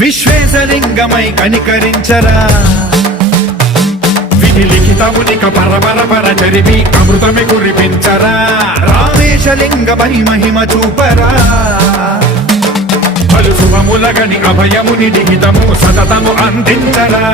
విశ్వేశలింగమై కనికరించరా విధి లిఖితమునిక పరపర చరిమి అమృతమి కురిపించరా రామేశలింగమై మహిమ చూపరా పలు శుభములగని అభయముని లిఖితము సతతము అందించరా